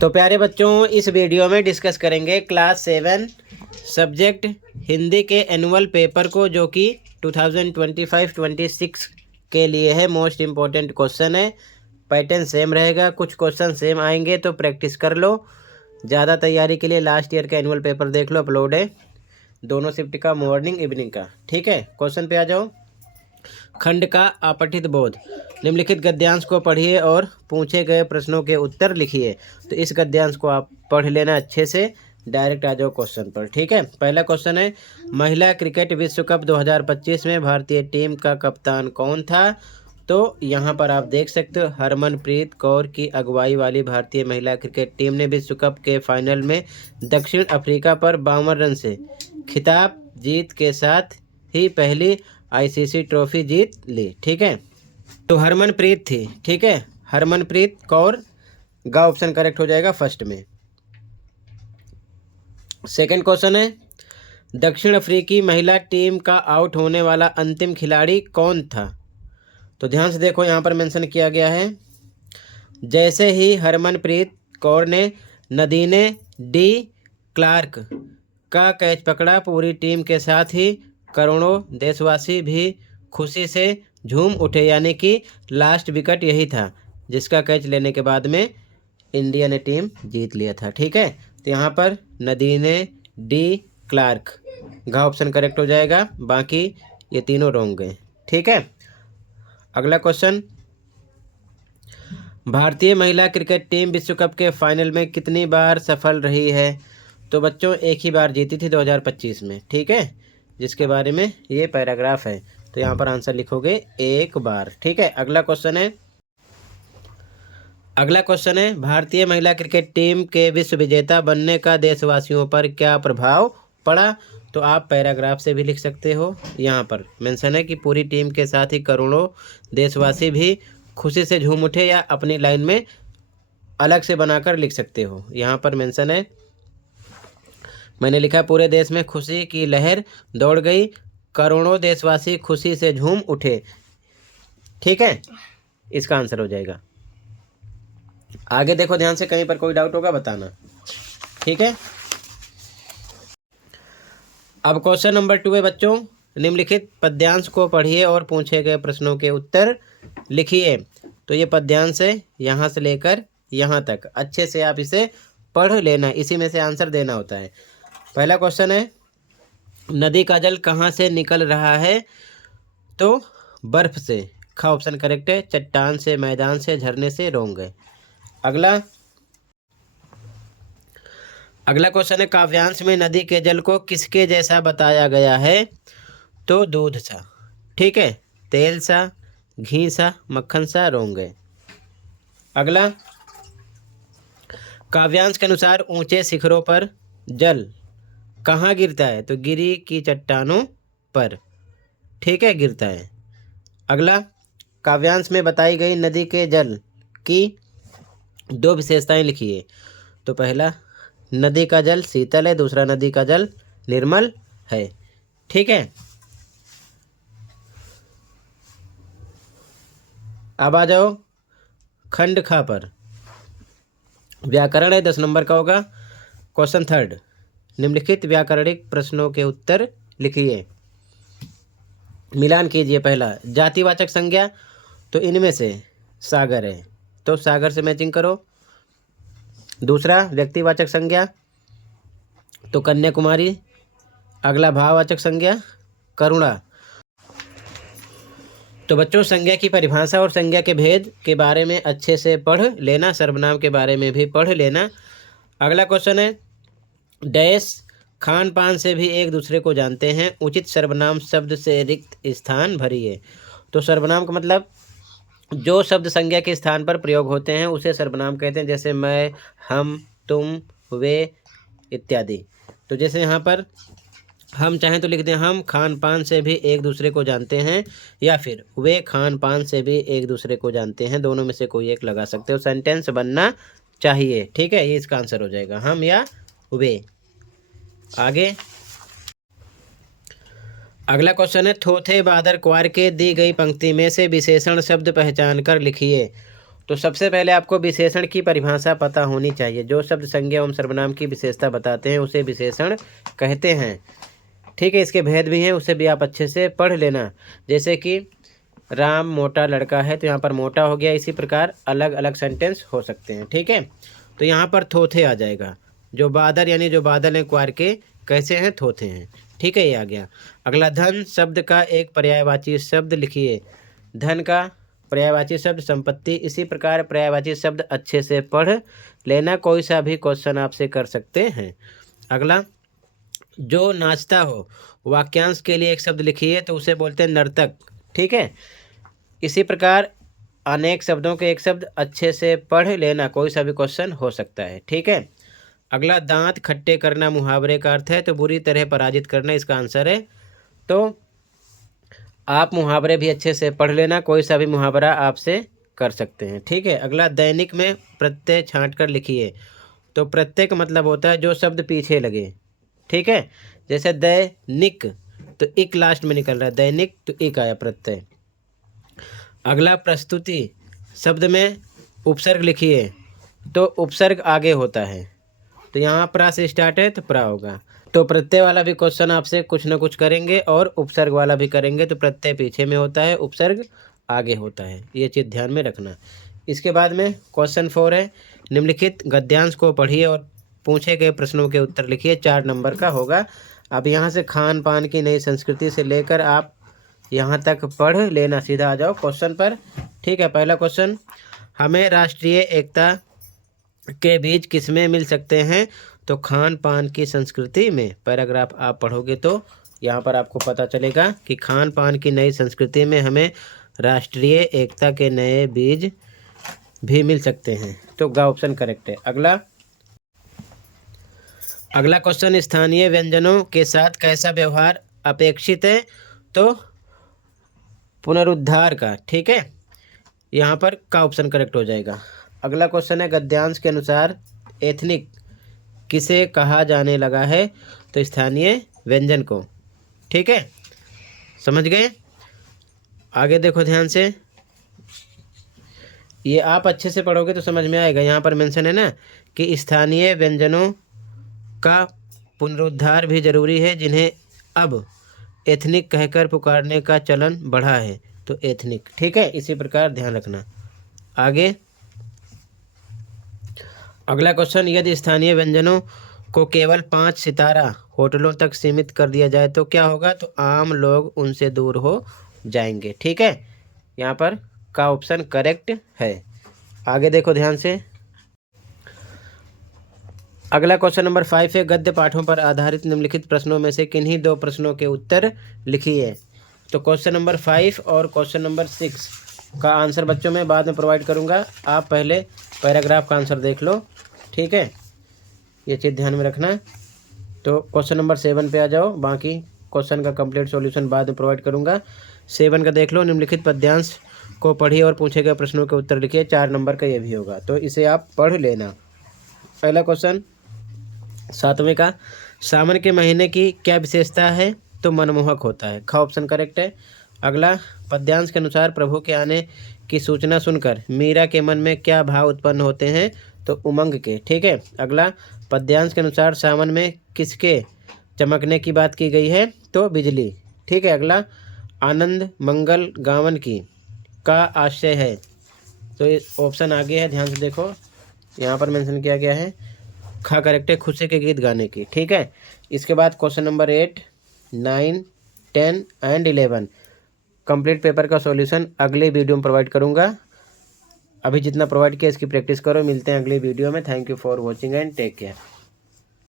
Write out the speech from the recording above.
तो प्यारे बच्चों, इस वीडियो में डिस्कस करेंगे क्लास 7 सब्जेक्ट हिंदी के एनुअल पेपर को, जो कि 2025-26 के लिए है। मोस्ट इम्पोर्टेंट क्वेश्चन है। पैटर्न सेम रहेगा, कुछ क्वेश्चन सेम आएंगे, तो प्रैक्टिस कर लो। ज़्यादा तैयारी के लिए लास्ट ईयर का एनुअल पेपर देख लो, अपलोड है दोनों शिफ्ट का, मॉर्निंग इवनिंग का। ठीक है, क्वेश्चन पे आ जाओ। खंड का अपठित बोध। निम्नलिखित गद्यांश को पढ़िए और पूछे गए प्रश्नों के उत्तर लिखिए। तो इस गद्यांश को आप पढ़ लेना अच्छे से, डायरेक्ट आ जाओ क्वेश्चन पर। ठीक है, पहला क्वेश्चन है, महिला क्रिकेट विश्व कप 2025 में भारतीय टीम का कप्तान कौन था? तो यहाँ पर आप देख सकते हो, हरमनप्रीत कौर की अगुवाई वाली भारतीय महिला क्रिकेट टीम ने विश्व कप के फाइनल में दक्षिण अफ्रीका पर 52 रन से खिताब जीत के साथ ही पहली आईसीसी ट्रॉफी जीत ली। ठीक है, तो हरमनप्रीत थी। ठीक है, हरमनप्रीत कौर का ऑप्शन करेक्ट हो जाएगा फर्स्ट में। सेकंड क्वेश्चन है, दक्षिण अफ्रीकी महिला टीम का आउट होने वाला अंतिम खिलाड़ी कौन था? तो ध्यान से देखो, यहाँ पर मेंशन किया गया है, जैसे ही हरमनप्रीत कौर ने नदीने डी क्लार्क का कैच पकड़ा, पूरी टीम के साथ ही करोड़ों देशवासी भी खुशी से झूम उठे। यानी कि लास्ट विकेट यही था जिसका कैच लेने के बाद में इंडिया ने टीम जीत लिया था। ठीक है, तो यहाँ पर नदीने डी क्लार्क का ऑप्शन करेक्ट हो जाएगा, बाकी ये तीनों रॉन्ग गए। ठीक है, अगला क्वेश्चन, भारतीय महिला क्रिकेट टीम विश्व कप के फाइनल में कितनी बार सफल रही है? तो बच्चों, एक ही बार जीती थी 2025 में। ठीक है, जिसके बारे में ये पैराग्राफ है, तो यहाँ पर आंसर लिखोगे एक बार। ठीक है, अगला क्वेश्चन है, भारतीय महिला क्रिकेट टीम के विश्व विजेता बनने का देशवासियों पर क्या प्रभाव पड़ा? तो आप पैराग्राफ से भी लिख सकते हो। यहाँ पर मेंशन है कि पूरी टीम के साथ ही करोड़ों देशवासी भी खुशी से झूम उठे, या अपनी लाइन में अलग से बनाकर लिख सकते हो। यहाँ पर मेंशन है, मैंने लिखा, पूरे देश में खुशी की लहर दौड़ गई, करोड़ों देशवासी खुशी से झूम उठे। ठीक है, इसका आंसर हो जाएगा। आगे देखो ध्यान से, कहीं पर कोई डाउट होगा बताना। ठीक है, अब क्वेश्चन नंबर 2 है बच्चों, निम्नलिखित पद्यांश को पढ़िए और पूछे गए प्रश्नों के उत्तर लिखिए। तो ये पद्यांश है, यहाँ से लेकर यहाँ तक अच्छे से आप इसे पढ़ लेना, इसी में से आंसर देना होता है। पहला क्वेश्चन है, नदी का जल कहाँ से निकल रहा है? तो बर्फ से, खा ऑप्शन करेक्ट है। चट्टान से, मैदान से, झरने से, रॉन्ग है। अगला क्वेश्चन है, काव्यांश में नदी के जल को किसके जैसा बताया गया है? तो दूध सा। ठीक है, तेल सा, घी सा, मक्खन सा, रॉन्ग है। अगला, काव्यांश के अनुसार ऊंचे शिखरों पर जल कहाँ गिरता है? तो गिरी की चट्टानों पर। ठीक है, गिरता है। अगला, काव्यांश में बताई गई नदी के जल की 2 विशेषताएं लिखिए। तो पहला, नदी का जल शीतल है, दूसरा, नदी का जल निर्मल है। ठीक है, अब आ जाओ खंड खा पर, व्याकरण है, 10 नंबर का होगा। क्वेश्चन 3, निम्नलिखित व्याकरणिक प्रश्नों के उत्तर लिखिए। मिलान कीजिए। पहला, जातिवाचक संज्ञा, तो इनमें से सागर है, तो सागर से मैचिंग करो। दूसरा, व्यक्तिवाचक संज्ञा, तो कन्याकुमारी। अगला, भाववाचक संज्ञा, करुणा। तो बच्चों, संज्ञा की परिभाषा और संज्ञा के भेद के बारे में अच्छे से पढ़ लेना, सर्वनाम के बारे में भी पढ़ लेना। अगला क्वेश्चन है, डैश खान पान से भी एक दूसरे को जानते हैं, उचित सर्वनाम शब्द से रिक्त स्थान भरिए। तो सर्वनाम का मतलब जो शब्द संज्ञा के स्थान पर प्रयोग होते हैं उसे सर्वनाम कहते हैं, जैसे मैं, हम, तुम, वे इत्यादि। तो जैसे यहाँ पर हम चाहें तो लिख दें, हम खान पान से भी एक दूसरे को जानते हैं, या फिर वे खान पान से भी एक दूसरे को जानते हैं, दोनों में से कोई एक लगा सकते हो। सेंटेंस बनना चाहिए। ठीक है, ये इसका आंसर हो जाएगा, हम या वे। आगे अगला क्वेश्चन है, थोथे बादर क्वार के दी गई पंक्ति में से विशेषण शब्द पहचान कर लिखिए। तो सबसे पहले आपको विशेषण की परिभाषा पता होनी चाहिए। जो शब्द संज्ञा एवं सर्वनाम की विशेषता बताते हैं उसे विशेषण कहते हैं। ठीक है, इसके भेद भी हैं, उसे भी आप अच्छे से पढ़ लेना। जैसे कि राम मोटा लड़का है, तो यहाँ पर मोटा हो गया। इसी प्रकार अलग अलग सेंटेंस हो सकते हैं। ठीक है, तो यहाँ पर थोथे आ जाएगा। जो बादल यानी जो बादल हैं क्वार के कैसे हैं, थोथे हैं। ठीक है, ये आ गया। अगला, धन शब्द का एक पर्यायवाची शब्द लिखिए। धन का पर्यायवाची शब्द संपत्ति। इसी प्रकार पर्यायवाची शब्द अच्छे से पढ़ लेना, कोई सा भी क्वेश्चन आपसे कर सकते हैं। अगला, जो नाचता हो, वाक्यांश के लिए एक शब्द लिखिए, तो उसे बोलते हैं नर्तक। ठीक है, इसी प्रकार अनेक शब्दों के एक शब्द अच्छे से पढ़ लेना, कोई सा भी क्वेश्चन हो सकता है। ठीक है, अगला, दांत खट्टे करना मुहावरे का अर्थ है, तो बुरी तरह पराजित करना इसका आंसर है। तो आप मुहावरे भी अच्छे से पढ़ लेना, कोई सा भी मुहावरा आपसे कर सकते हैं। ठीक है, अगला, दैनिक में प्रत्यय छांट कर लिखिए। तो प्रत्यय का मतलब होता है जो शब्द पीछे लगे। ठीक है, जैसे दैनिक, तो इक लास्ट में निकल रहा है, दैनिक तो इक आया प्रत्यय। अगला, प्रस्तुति शब्द में उपसर्ग लिखिए। तो उपसर्ग आगे होता है, तो यहाँ प्रा से स्टार्ट है तो प्रा होगा। तो प्रत्यय वाला भी क्वेश्चन आपसे कुछ ना कुछ करेंगे और उपसर्ग वाला भी करेंगे। तो प्रत्यय पीछे में होता है, उपसर्ग आगे होता है, ये चीज़ ध्यान में रखना। इसके बाद में क्वेश्चन 4 है, निम्नलिखित गद्यांश को पढ़िए और पूछे गए प्रश्नों के उत्तर लिखिए। 4 नंबर का होगा। अब यहाँ से खान पान की नई संस्कृति से लेकर आप यहाँ तक पढ़ लेना। सीधा आ जाओ क्वेश्चन पर। ठीक है, पहला क्वेश्चन, हमें राष्ट्रीय एकता के बीज किसमें मिल सकते हैं? तो खान पान की संस्कृति में। पैराग्राफ आप पढ़ोगे तो यहाँ पर आपको पता चलेगा कि खान पान की नई संस्कृति में हमें राष्ट्रीय एकता के नए बीज भी मिल सकते हैं। तो ग ऑप्शन करेक्ट है। अगला क्वेश्चन, स्थानीय व्यंजनों के साथ कैसा व्यवहार अपेक्षित है? तो पुनरुद्धार का। ठीक है, यहाँ पर का ऑप्शन करेक्ट हो जाएगा। अगला क्वेश्चन है, गद्यांश के अनुसार एथनिक किसे कहा जाने लगा है? तो स्थानीय व्यंजन को। ठीक है, समझ गए? आगे देखो ध्यान से, ये आप अच्छे से पढ़ोगे तो समझ में आएगा। यहाँ पर मेंशन है ना कि स्थानीय व्यंजनों का पुनरुद्धार भी जरूरी है, जिन्हें अब एथनिक कहकर पुकारने का चलन बढ़ा है। तो एथनिक। ठीक है, इसी प्रकार ध्यान रखना। आगे अगला क्वेश्चन, यदि स्थानीय व्यंजनों को केवल 5 सितारा होटलों तक सीमित कर दिया जाए तो क्या होगा? तो आम लोग उनसे दूर हो जाएंगे। ठीक है, यहाँ पर का ऑप्शन करेक्ट है। आगे देखो ध्यान से, अगला क्वेश्चन नंबर 5 है, गद्य पाठों पर आधारित निम्नलिखित प्रश्नों में से किन्हीं 2 प्रश्नों के उत्तर लिखिए। तो क्वेश्चन नंबर 5 और क्वेश्चन नंबर 6 का आंसर बच्चों में बाद में प्रोवाइड करूंगा। आप पहले पैराग्राफ का आंसर देख लो। ठीक है, ये चीज़ ध्यान में रखना। तो क्वेश्चन नंबर 7 पे आ जाओ, बाकी क्वेश्चन का कंप्लीट सॉल्यूशन बाद में प्रोवाइड करूंगा। 7 का देख लो, निम्नलिखित पद्यांश को पढ़िए और पूछे गए प्रश्नों के उत्तर लिखिए। 4 नंबर का ये भी होगा, तो इसे आप पढ़ लेना। पहला क्वेश्चन 7वें का, सावन के महीने की क्या विशेषता है? तो मनमोहक होता है। ख ऑप्शन करेक्ट है। अगला, पद्यांश के अनुसार प्रभु के आने की सूचना सुनकर मीरा के मन में क्या भाव उत्पन्न होते हैं? तो उमंग के। ठीक है, अगला, पद्यांश के अनुसार सावन में किसके चमकने की बात की गई है? तो बिजली। ठीक है, अगला, आनंद मंगल गावन की का आशय है? तो ये ऑप्शन आगे है, ध्यान से देखो, यहाँ पर मेंशन किया गया है। खा करेक्ट है, खुशी के गीत गाने की। ठीक है, इसके बाद question number 8, 9, 10 and 11 complete paper का सॉल्यूशन अगले वीडियो में प्रोवाइड करूंगा। अभी जितना प्रोवाइड किया इसकी प्रैक्टिस करो। मिलते हैं अगले वीडियो में। Thank you for watching and take care.